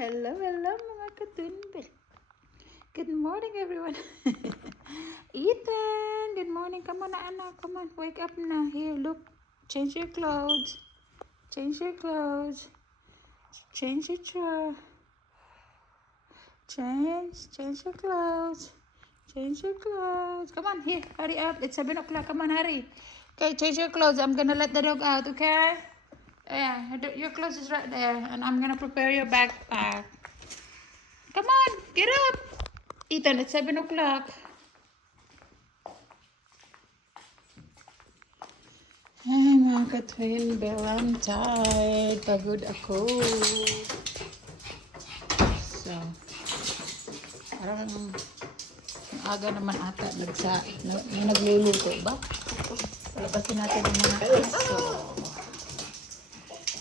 Hello, hello mga katwinbel. Good morning everyone. Ethan, good morning. Come on anak, come on. Wake up na. Here, look. Change your clothes. Change your clothes. Change your Change your clothes. Change your clothes. Come on, here. Hurry up. It's 7 o'clock. Come on, hurry. Okay, change your clothes. I'm gonna let the dog out, okay? Yeah, your clothes is right there. And I'm gonna prepare your backpack. Come on, get up. Ethan, it's 7 o'clock. Ay, mga katwinbel, I'm tired. Pagod ako. So, parang aga naman ata nagluluto ba? Palabasin natin yung mga aso.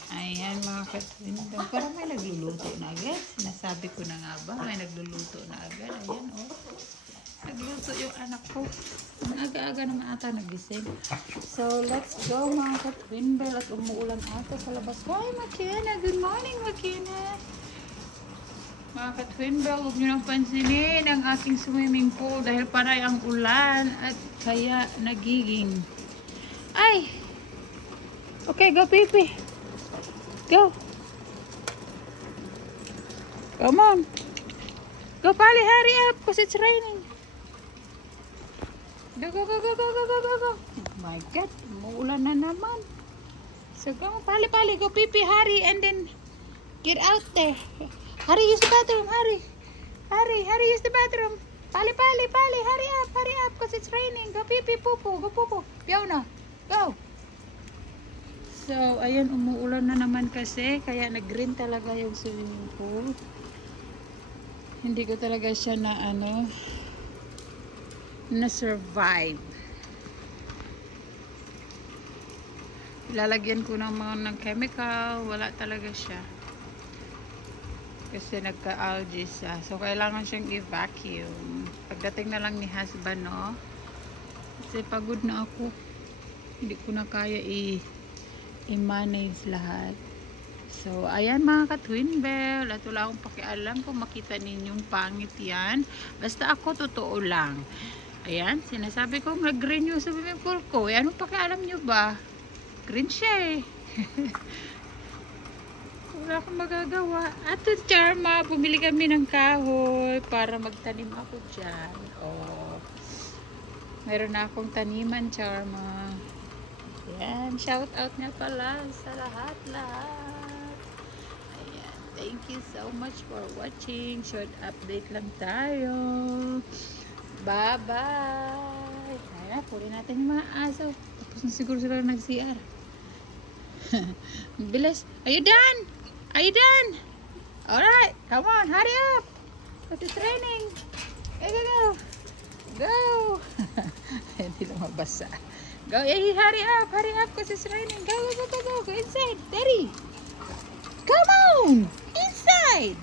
Ayan mga katwinbel. Parang may nagluluto na agad. Sinasabi ko na nga ba? May nagluluto na agad. Ayan oh. Nagluto yung anak ko. Ang aga-aga naman ata nagising. So, let's go mga katwinbel. At umuulan ata sa labas. Hi Makena! Good morning Makena! Mga katwinbel, huwag nyo nang pansinin ang aking swimming pool dahil panay ang ulan at kaya nagiging. Ay! Okay, go Pipi! Go! Come on! Go Pali, hurry up because it's raining. Go, go, go, go, go, go, go, go, go. Oh my God, umuulan na naman. So go, Pali, Pali, go Pipi, hurry and then get out there. Hurry, use the bathroom, hurry. Hurry, use the bathroom. Pali, Pali, Pali, hurry up because it's raining. Go Pipi, pupo, go pupo. Fiona, go. So, ayan, umuulan na naman kasi, kaya nag-green talaga yung swimming pool. Hindi ko talaga siya na-survive. Ilalagyan ko ng chemical, wala talaga siya. Kasi nagka-algae siya. So, kailangan siyang i-vacuum. Pagdating na lang ni husband, no? Kasi pagod na ako. Hindi ko na kaya i-manage lahat. So, ayan mga katwinbel. At wala akong pakialam kung makita ninyong pangit yan. Basta ako, totoo lang. Ayan, sinasabi ko nag-green yung swimming pool ko. Eh, anong pakialam nyo ba? Green siya eh. Wala akong magagawa. At Charma, bumili kami ng kahoy para magtanim ako dyan. Oh. Meron na akong taniman, Charma. Ayan, shout out nga pala sa lahat-lahat. Ayan, thank you so much for watching. Short update lang tayo. Bye-bye. Ayan, puli natin yung mga aso. Tapos na siguro sila nag-CR. Bilis. Are you done? Are you done? Alright, come on, hurry up. Because it's raining. Go, go, go. Go. Hindi lang mabasa. Go, hurry up because it's raining. Go, go, go, go, go inside. Daddy. Come on, inside.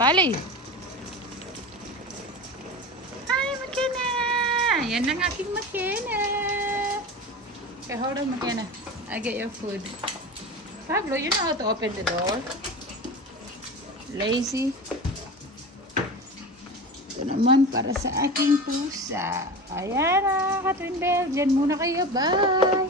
Pali. Hi, Makena. Yan ang aking Makena. Okay, hold on, Makena. I get your food. Pablo, you know how to open the door. Lazy. Ito naman para sa aking pusa. Ayan na, katwinbel. Diyan muna kayo. Bye!